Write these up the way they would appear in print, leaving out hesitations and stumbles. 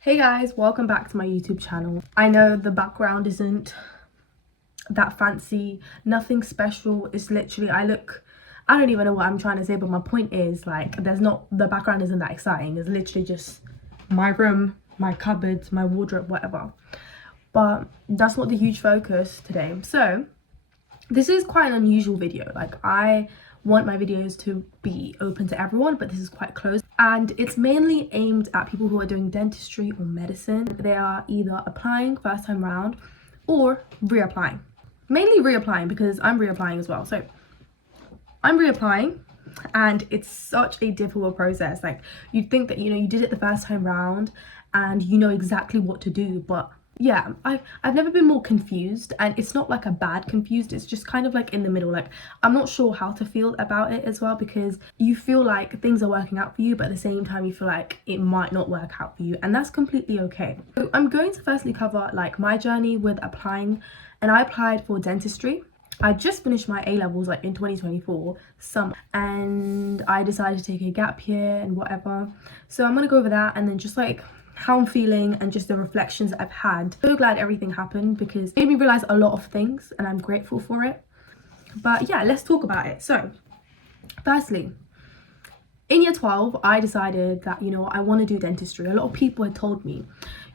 Hey guys, welcome back to my YouTube channel. I know the background isn't that fancy, nothing special. It's literally, I don't even know what I'm trying to say, but my point is, like, the background isn't that exciting. It's literally just my room, my cupboards, my wardrobe, whatever. But that's not the huge focus today. So this is quite an unusual video. Like, I want my videos to be open to everyone, but this is quite closed, and it's mainly aimed at people who are doing dentistry or medicine. They are either applying first time round or reapplying. Mainly reapplying, because I'm reapplying as well. So I'm reapplying, and it's such a difficult process. Like, you'd think that, you did it the first time round and you know exactly what to do, but yeah, I've never been more confused. And it's not like a bad confused, it's just kind of like in the middle. Like, I'm not sure how to feel about it as well, because you feel like things are working out for you, but at the same time you feel like it might not work out for you, and that's completely okay. So I'm going to firstly cover like my journey with applying. And I applied for dentistry. I just finished my A-levels like in 2024 summer, and I decided to take a gap year and whatever. So I'm gonna go over that, and then just like how I'm feeling and just the reflections that I've had. So glad everything happened, because it made me realize a lot of things, and I'm grateful for it. But yeah, let's talk about it. So firstly, in year 12, I decided that, I want to do dentistry. A lot of people had told me,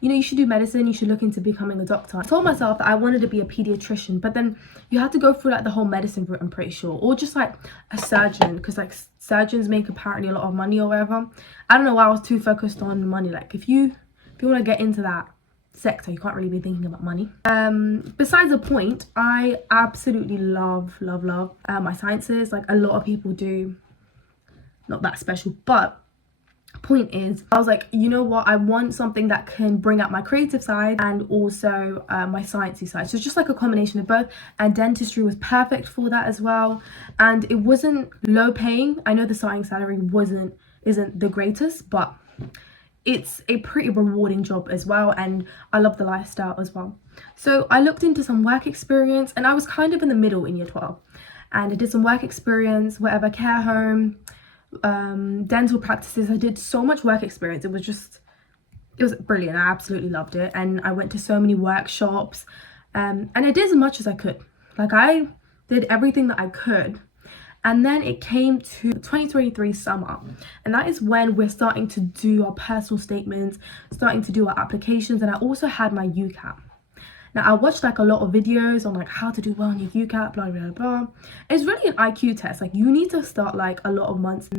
you should do medicine, you should look into becoming a doctor. I told myself that I wanted to be a pediatrician, but then you have to go through like the whole medicine route, I'm pretty sure, or just like a surgeon, because like surgeons make apparently a lot of money or whatever. I don't know why I was too focused on money. Like, if you want to get into that sector, you can't really be thinking about money. Besides the point, I absolutely love my sciences. Like, a lot of people do. Not that special, but point is, I was like, you know what, I want something that can bring out my creative side and also my sciencey side. So it's just like a combination of both, and dentistry was perfect for that as well. And it wasn't low paying. I know the starting salary isn't the greatest, but it's a pretty rewarding job as well, and I love the lifestyle as well. So I looked into some work experience, and I was kind of in the middle in year 12, and I did some work experience, whatever, care home, dental practices. I did so much work experience. It was brilliant. I absolutely loved it, and I went to so many workshops, and I did as much as I could. Like, I did everything that I could. And then it came to 2023 summer, and that is when we're starting to do our personal statements, starting to do our applications, and I also had my UCAT. Now, I watched like a lot of videos on like how to do well on your UCAT, blah blah blah. It's really an IQ test. Like, you need to start like a lot of months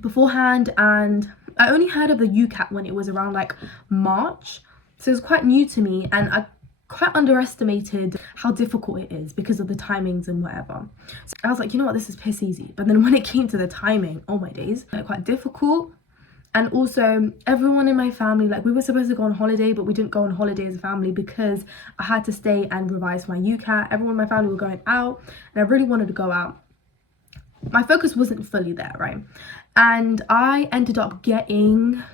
beforehand, and I only heard of the UCAT when it was around like March, so it was quite new to me, and I quite underestimated how difficult it is because of the timings and whatever. So I was like, you know what, this is piss easy. But then when it came to the timing, oh my days, quite difficult. And also, everyone in my family, like, we were supposed to go on holiday, but we didn't go on holiday as a family because I had to stay and revise my UCAT. Everyone in my family were going out, and I really wanted to go out. My focus wasn't fully there, right? And I ended up getting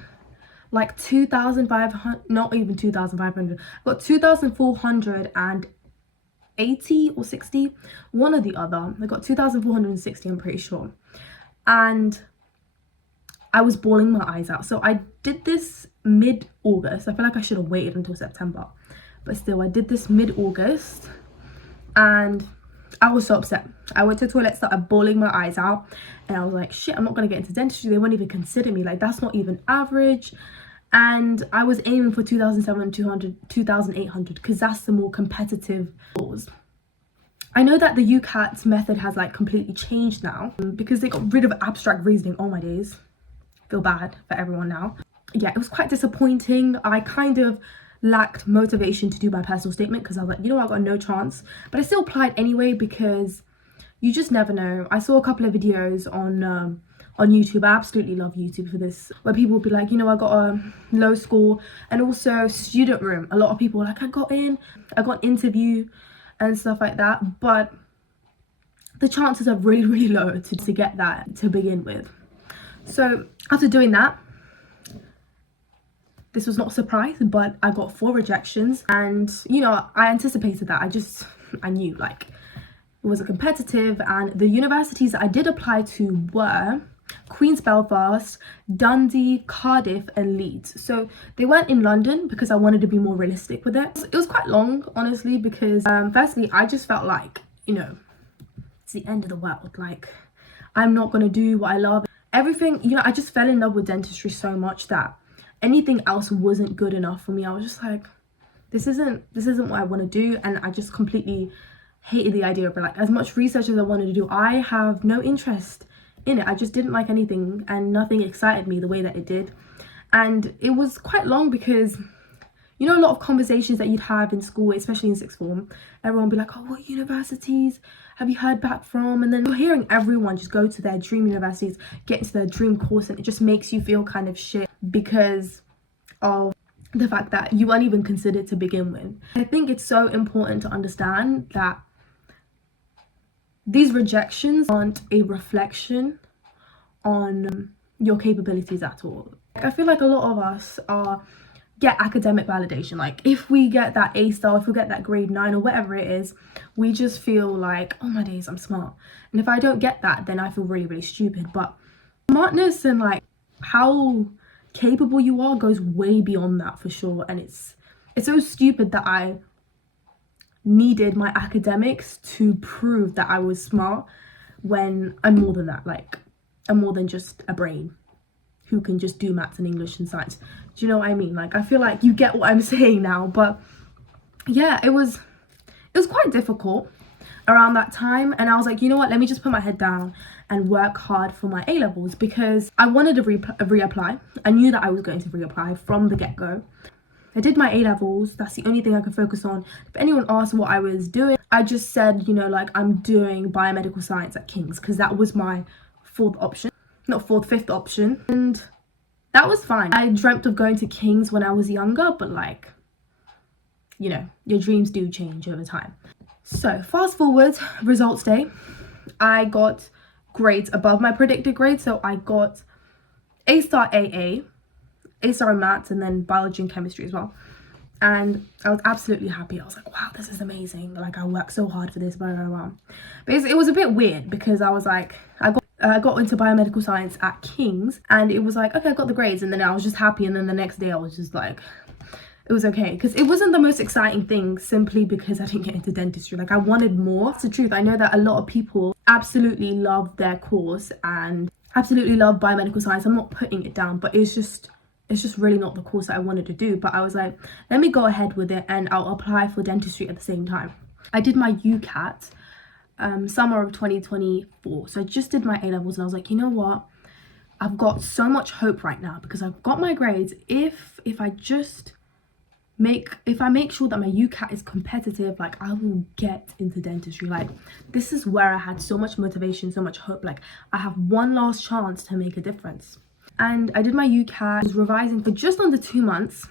like 2,500, not even 2,500. I got 2,480 or 60, one or the other. I got 2,460, I'm pretty sure. And I was bawling my eyes out. So I did this mid-August. I feel like I should have waited until September, but still, I did this mid-August, and I was so upset. I went to the toilet, started bawling my eyes out, and I was like, shit, I'm not gonna get into dentistry. They won't even consider me. Like, that's not even average. And I was aiming for 2,700, 2,800, because that's the more competitive scores. I know that the UCAT method has like completely changed now, because they got rid of abstract reasoning. Oh my days, feel bad for everyone now. Yeah, it was quite disappointing. I kind of lacked motivation to do my personal statement, because I was like, I got no chance. But I still applied anyway, because you just never know. I saw a couple of videos on YouTube. I absolutely love YouTube for this, where people would be like, I got a low score. And also student room, a lot of people were like, I got an interview and stuff like that, but the chances are really low to get that to begin with. So after doing that, this was not a surprise, but I got 4 rejections, and I anticipated that. I knew, like, it was a competitive, and the universities that I did apply to were Queen's Belfast, Dundee, Cardiff and Leeds. So they weren't in London because I wanted to be more realistic with it. It was quite long, honestly, because firstly I just felt like, you know, it's the end of the world. Like, I'm not gonna do what I love. Everything, you know, I just fell in love with dentistry so much that anything else wasn't good enough for me. I was just like, this isn't what I want to do. And I just completely hated the idea of it. Like, as much research as I wanted to do, I have no interest in it. I just didn't like anything, and nothing excited me the way that it did. And it was quite long because, you know, a lot of conversations that you'd have in school, especially in sixth form, everyone would be like, oh, what universities have you heard back from? And then you're hearing everyone just go to their dream universities, get into their dream course, and it just makes you feel kind of shit because of the fact that you weren't even considered to begin with. I think it's so important to understand that these rejections aren't a reflection on your capabilities at all. I feel like a lot of us get academic validation. Like, if we get that A star, if we get that grade 9 or whatever it is, we just feel like, oh my days, I'm smart. And if I don't get that, then I feel really, really stupid. But smartness and like how capable you are goes way beyond that, for sure. And it's so stupid that I needed my academics to prove that I was smart when I'm more than that. Like, I'm more than just a brain who can just do maths and English and science. Do you know what I mean? Like, I feel like you get what I'm saying now. But yeah, it was quite difficult around that time, and I was like, you know what, let me just put my head down and work hard for my A-levels, because I wanted to reapply. I knew that I was going to reapply from the get-go. I did my A-levels. That's the only thing I could focus on. If anyone asked what I was doing, I just said, you know, like, I'm doing biomedical science at King's, because that was my fifth option, and that was fine. I dreamt of going to King's when I was younger, but like, you know, your dreams do change over time. So fast forward, results day, I got grades above my predicted grade. So I got A star AA, A star in maths, and then biology and chemistry as well. And I was absolutely happy. I was like, wow, this is amazing. Like, I worked so hard for this, blah, blah, blah. Basically, it was a bit weird because I was like, I got into biomedical science at King's, and it was like, okay, I got the grades, and then I was just happy, and then the next day I was just like, it was okay, because it wasn't the most exciting thing, simply because I didn't get into dentistry. Like, I wanted more. It's the truth. I know that a lot of people absolutely love their course and absolutely love biomedical science. I'm not putting it down, but it's just really not the course that I wanted to do. But I was like, let me go ahead with it, and I'll apply for dentistry at the same time. I did my UCAT summer of 2024, so I just did my A-levels, and I was like, you know what, I've got so much hope right now because I've got my grades. If I make sure that my UCAT is competitive, like, I will get into dentistry. Like, this is where I had so much motivation, so much hope. Like, I have one last chance to make a difference. And I did my UCAT. I was revising for just under 2 months.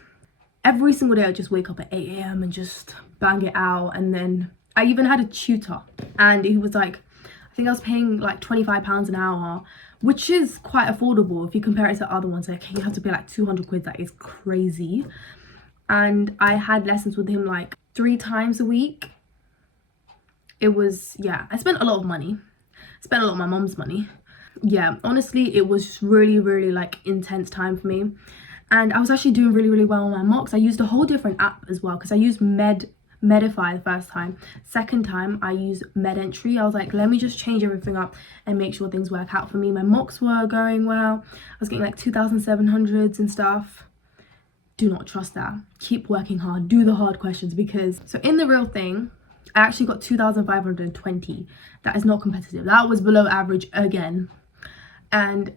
Every single day I would just wake up at 8 a.m. and just bang it out. And then I even had a tutor, and he was like, I think I was paying like £25 an hour, which is quite affordable if you compare it to other ones. Like, you have to pay like 200 quid. That is crazy. And I had lessons with him like 3 times a week. It was, yeah, I spent a lot of money. I spent a lot of my mom's money. Yeah, honestly, it was really, really like intense time for me. And I was actually doing really, really well on my mocks. I used a whole different app as well, because I used Medify the first time. Second time I used Dentistry. I was like, let me just change everything up and make sure things work out for me. My mocks were going well. I was getting like 2,700s and stuff. Do not trust that. Keep working hard. Do the hard questions, because so in the real thing, I actually got 2,520. That is not competitive. That was below average again. And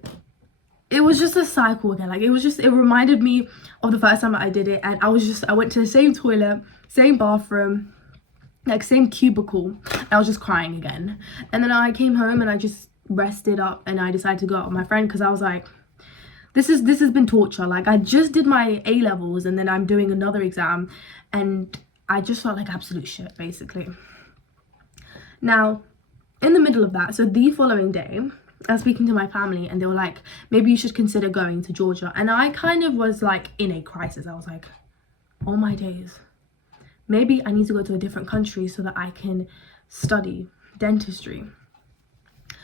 it was just a cycle again. Like, it reminded me of the first time I did it, and I went to the same toilet, same bathroom, like same cubicle. I was just crying again. And then I came home and I just rested up, and I decided to go out with my friend, because I was like, this has been torture. Like, I just did my A-levels, and then I'm doing another exam, and I just felt like absolute shit, basically. Now, in the middle of that, so the following day, I was speaking to my family, and they were like, maybe you should consider going to Georgia. And I kind of was like in a crisis. I was like, oh my days, maybe I need to go to a different country so that I can study dentistry.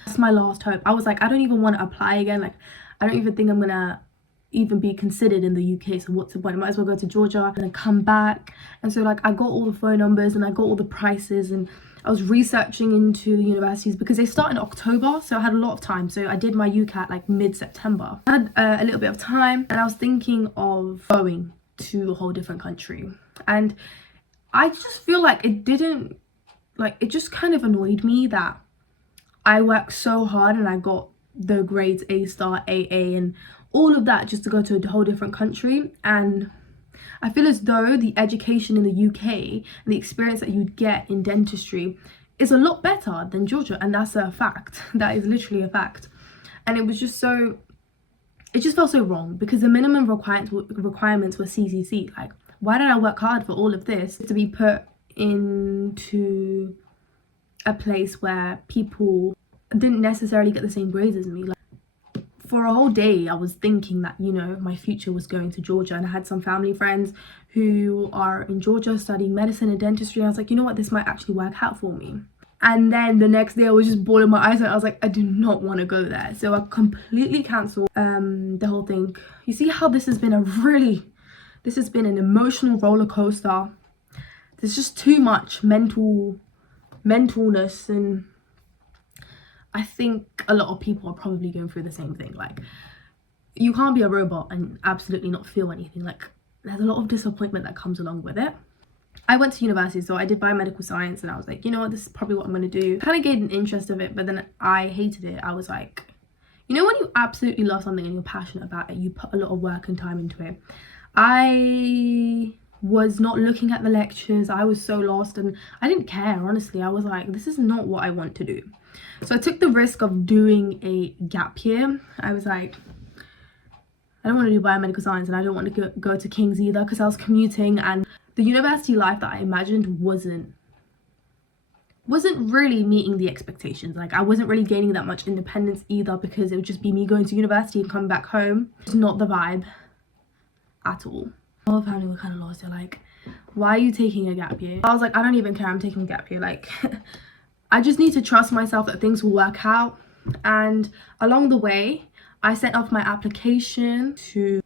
That's my last hope. I was like, I don't even want to apply again. Like, I don't even think I'm gonna even be considered in the UK, so what's the point? I might as well go to Georgia and then come back. And so like I got all the phone numbers and I got all the prices, and I was researching into the universities because they start in October, so I had a lot of time. So I did my UCAT like mid-September. I had a little bit of time, and I was thinking of going to a whole different country. And I just feel like it just kind of annoyed me that I worked so hard and I got the grades A star, AA, and all of that just to go to a whole different country. And I feel as though the education in the UK and the experience that you'd get in dentistry is a lot better than Georgia, and that's a fact. That is literally a fact. And it was just so, it just felt so wrong because the minimum requirements were CCC. Like, why did I work hard for all of this to be put into a place where people didn't necessarily get the same grades as me? Like, for a whole day I was thinking that, you know, my future was going to Georgia, and I had some family friends who are in Georgia studying medicine and dentistry. I was like, you know what, this might actually work out for me. And then the next day I was just bawling my eyes out. I was like, I do not want to go there. So I completely cancelled the whole thing. You see how this has been an emotional roller coaster. There's just too much mentalness, and I think a lot of people are probably going through the same thing. Like, you can't be a robot and absolutely not feel anything. Like, there's a lot of disappointment that comes along with it. I went to university, so I did biomedical science, and I was like, you know what, this is probably what I'm going to do. Kind of gained an interest of it, but then I hated it. I was like, you know, when you absolutely love something and you're passionate about it, you put a lot of work and time into it. I was not looking at the lectures. I was so lost, and I didn't care, honestly. I was like, this is not what I want to do. So I took the risk of doing a gap year. I was like, I don't want to do biomedical science, and I don't want to go to King's either, because I was commuting, and the university life that I imagined wasn't really meeting the expectations. Like, I wasn't really gaining that much independence either, because it would just be me going to university and coming back home. It's not the vibe at all. My whole family were kind of lost. They're like, why are you taking a gap year? I was like, I don't even care, I'm taking a gap year. Like, I just need to trust myself that things will work out. And along the way, I sent off my application to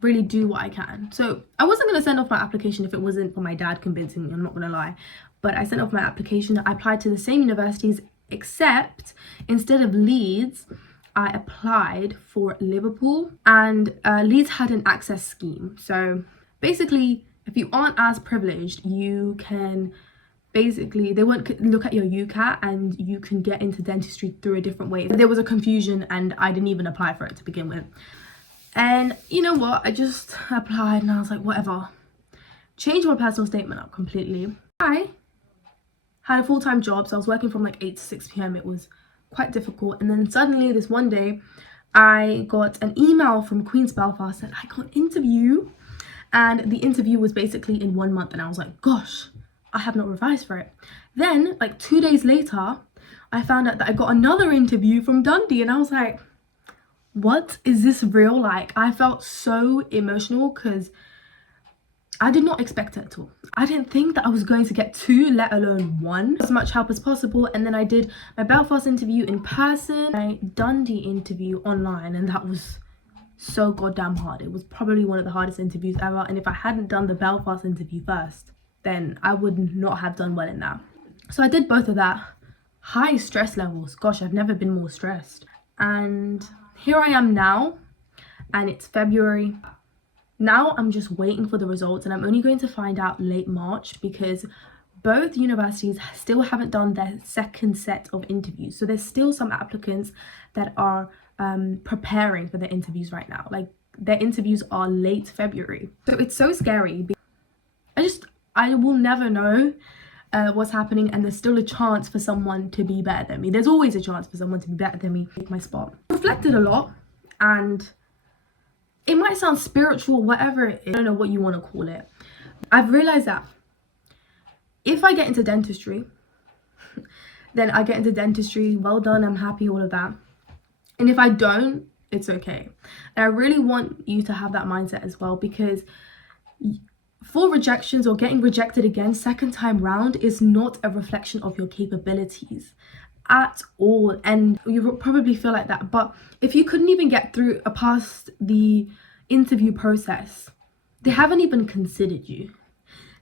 really do what I can. So I wasn't going to send off my application if it wasn't for my dad convincing me, I'm not going to lie. But I sent off my application. I applied to the same universities, except instead of Leeds, I applied for Liverpool, and Leeds had an access scheme. So basically, if you aren't as privileged, you can basically, they won't look at your UCAT and you can get into dentistry through a different way. There was a confusion, and I didn't even apply for it to begin with. And you know what, I just applied, and I was like, whatever. Changed my personal statement up completely. I had a full-time job, so I was working from like 8 to 6 p.m. It was quite difficult. And then suddenly this one day I got an email from Queen's Belfast that I got an interview, and the interview was basically in 1 month, and I was like, gosh, I have not revised for it. Then like 2 days later I found out that I got another interview from Dundee, and I was like, what, is this real? Like, I felt so emotional because I did not expect it at all. I didn't think that I was going to get 2, let alone 1. As much help as possible. And then I did my Belfast interview in person, my Dundee interview online, and that was so goddamn hard. It was probably one of the hardest interviews ever, and if I hadn't done the Belfast interview first, then I would not have done well in that. So I did both of that. High stress levels. Gosh, I've never been more stressed. And here I am now, and it's February. Now I'm just waiting for the results, and I'm only going to find out late March because both universities still haven't done their second set of interviews. So there's still some applicants that are preparing for their interviews right now. Like, their interviews are late February. So it's so scary. I will never know what's happening, and there's still a chance for someone to be better than me. There's always a chance for someone to be better than me, take my spot. I reflected a lot, and it might sound spiritual, whatever it is, I don't know what you want to call it. I've realized that if I get into dentistry, then I get into dentistry, well done, I'm happy, all of that. And if I don't, it's okay. And I really want you to have that mindset as well, because for rejections or getting rejected again second time round is not a reflection of your capabilities at all. And you probably feel like that, but if you couldn't even get through past the interview process, they haven't even considered you.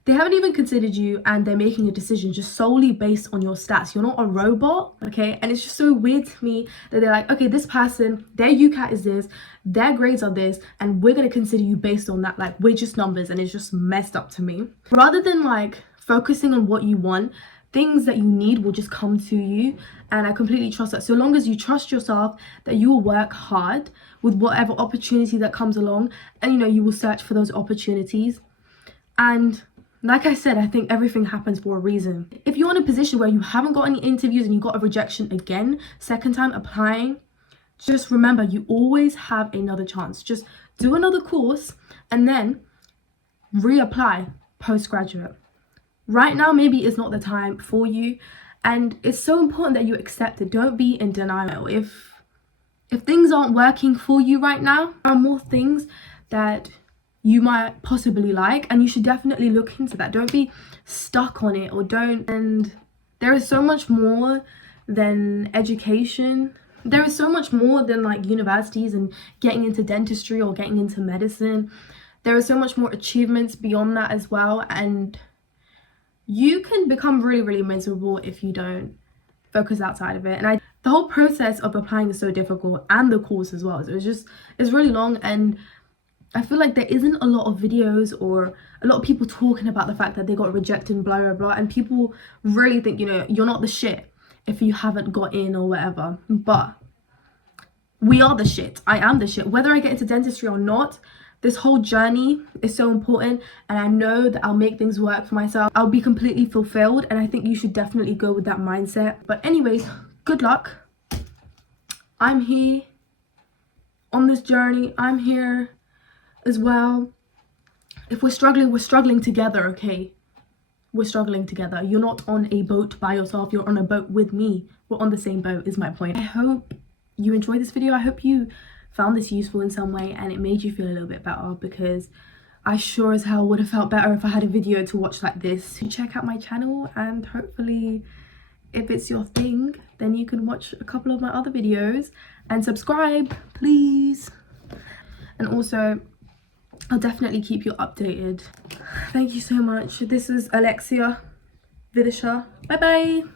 They haven't even considered you, and they're making a decision just solely based on your stats. You're not a robot, okay? And it's just so weird to me that they're like, okay, this person, their UCAT is this, their grades are this, and we're going to consider you based on that. Like, we're just numbers, and it's just messed up to me. Rather than like focusing on what you want, things that you need will just come to you. And I completely trust that. So long as you trust yourself, that you will work hard with whatever opportunity that comes along, and you know, you will search for those opportunities. And like I said, I think everything happens for a reason. If you're in a position where you haven't got any interviews and you got a rejection again, second time applying, just remember, you always have another chance. Just do another course and then reapply postgraduate. Right now, maybe it's not the time for you, and it's so important that you accept it. Don't be in denial. If things aren't working for you right now, there are more things that you might possibly like, and you should definitely look into that. Don't be stuck on it, or don't. And there is so much more than education. There is so much more than like universities and getting into dentistry or getting into medicine. There are so much more achievements beyond that as well, and you can become really, really miserable if you don't focus outside of it. And the whole process of applying is so difficult, and the course as well. So it's really long, and I feel like there isn't a lot of videos or a lot of people talking about the fact that they got rejected and blah blah blah, and people really think, you know, you're not the shit if you haven't got in or whatever. But we are the shit. I am the shit. Whether I get into dentistry or not, this whole journey is so important, and I know that I'll make things work for myself. I'll be completely fulfilled, and I think you should definitely go with that mindset. But anyways, good luck. I'm here on this journey. I'm here as well. If we're struggling together, okay? We're struggling together. You're not on a boat by yourself. You're on a boat with me. We're on the same boat is my point. I hope you enjoyed this video. I hope you found this useful in some way and it made you feel a little bit better, because I sure as hell would have felt better if I had a video to watch like this. Check out my channel, and hopefully if it's your thing, then you can watch a couple of my other videos and subscribe, please. And also, I'll definitely keep you updated. Thank you so much. This is Alexia Vidisha. Bye bye.